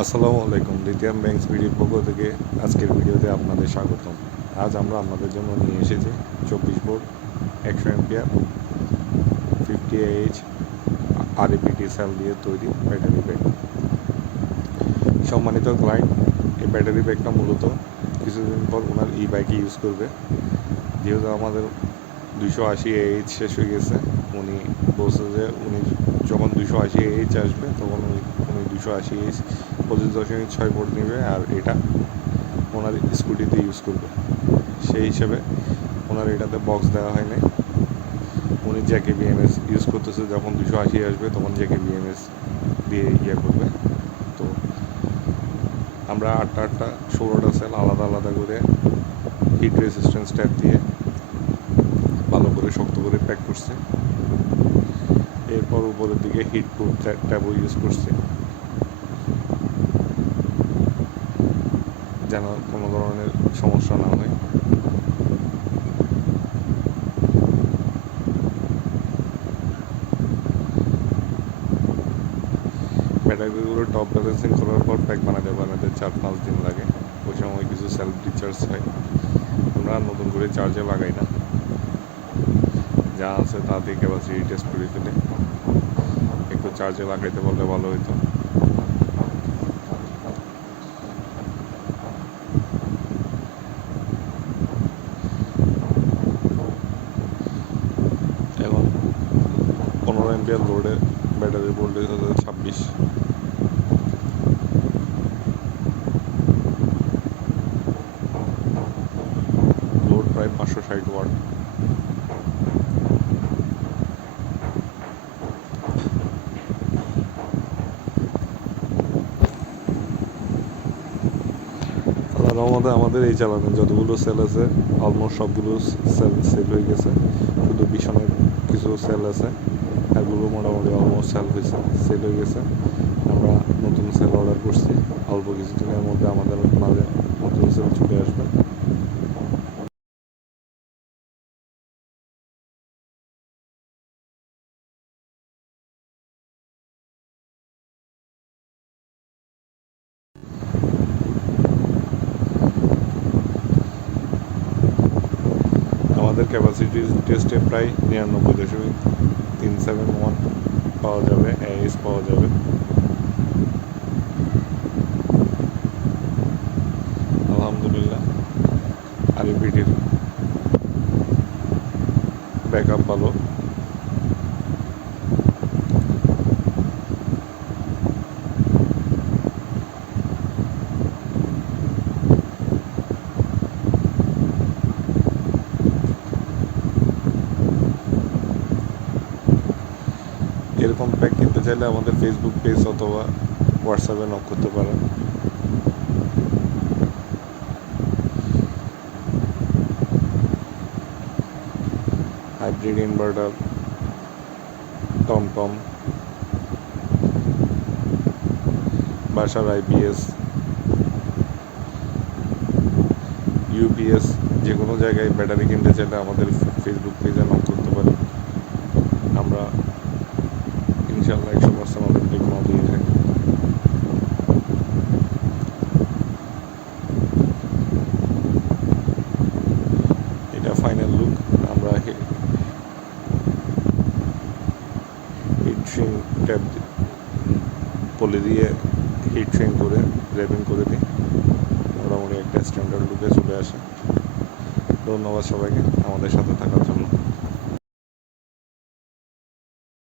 আসসালামু আলাইকুম। Lithium banks ভিডিওর পক্ষ থেকে আজকের ভিডিওতে আপনাদের স্বাগতম। আজ আমরা আপনাদের জন্য নিয়ে এসেছি 24 ভোল্ট 100 অ্যাম্পিয়ার 50 AH আরএপিটি সেল দিয়ে তৈরি ব্যাটারি ব্যাগ। সম্মানিত ক্লায়েন্ট, এই ব্যাটারি ব্যাগটা মূলত কিছুদিন পর ওনার বাইকে ইউজ করবে। যেহেতু আমাদের 280 AH শেষ হয়ে গেছে, উনি বলছে যে উনি যখন 280 AH আসবে তখন উনি 280 AH 25.6 ভোল্ট নেবে, আর এটা ওনার স্কুটিতে ইউজ করবে। সেই হিসেবে ওনার এটাতে বক্স দেওয়া হয় নাই। উনি জ্যাকে বিএমএস ইউজ করতেছে, যখন 280 আসবে তখন জ্যাকে বিএমএস দিয়ে করবে। তো আমরা 16টা সেল আলাদা আলাদা করে হিট রেজিস্ট্যান্স ট্যাপ দিয়ে ভালো করে শক্ত করে প্যাক করছি। এরপর উপরের দিকে হিট প্রুফ ট্যাবও ইউজ করছি, যেন কোনো ধরনের সমস্যা না হয়। ব্যাটারিগুলো টপ ব্যালেন্সিং করার পর প্যাক বানাতে 4-5 দিন লাগে। ওই সময় কিছু সেলফ ডিচার্জ হয়, আমরা নতুন করে চার্জে লাগাই না, যা আছে তা দিয়ে ক্যাপাসিটি টেস্ট করে ফেলে। একটু চার্জে লাগাইতে বললে ভালো হতো। এখন 15 অ্যাম্পিয়ার লোডে ব্যাটারি ভোল্টেজ হচ্ছে 26। লোড প্রায় 560 ওয়াট। আল্লাহর রহমতে আমাদের এই চালানে যতগুলো সেল আছে অলমোস্ট সবগুলো সেল হয়ে গেছে। শুধু পিছনের কিছু সেল আছে, এগুলো মোটামুটি অলমোস্ট সেল হয়ে গেছে। আমরা নতুন সেল অর্ডার করছি, অল্প কিছুদিনের মধ্যে আমাদের মাঝে নতুন সেল চলে আসবে। আমাদের ক্যাপাসিটি টেস্টে প্রায় 99.37 পাওয়া যাবে, AH পাওয়া যাবে। আলহামদুলিল্লাহ, আরএপিটির ব্যাকআপ ভালো। এরকম প্যাক কিনতে চাইলে আমাদের ফেসবুক পেজ অথবা হোয়াটসঅ্যাপে নক করতে পারেন। হাইব্রিড ইনভার্টার, টমটম, বাসার আইপিএস, ইউপিএস, যে কোনো জায়গায় ব্যাটারি কিনতে চাইলে আমাদের ফেসবুক পেজে নক করতে পারেন। আমরা ইনশাল্লাহ 100% অথেন্টিক মাল দিয়ে থাকি। এটা ফাইনাল লুক। আমরা হিট সিং ট্যাপ পলি দিয়ে হিট সিং করে র্যাপিং করে দিই, মোটামুটি একটা স্ট্যান্ডার্ড লুকে চলে আসে। ধন্যবাদ সবাইকে আমাদের সাথে থাকার জন্য।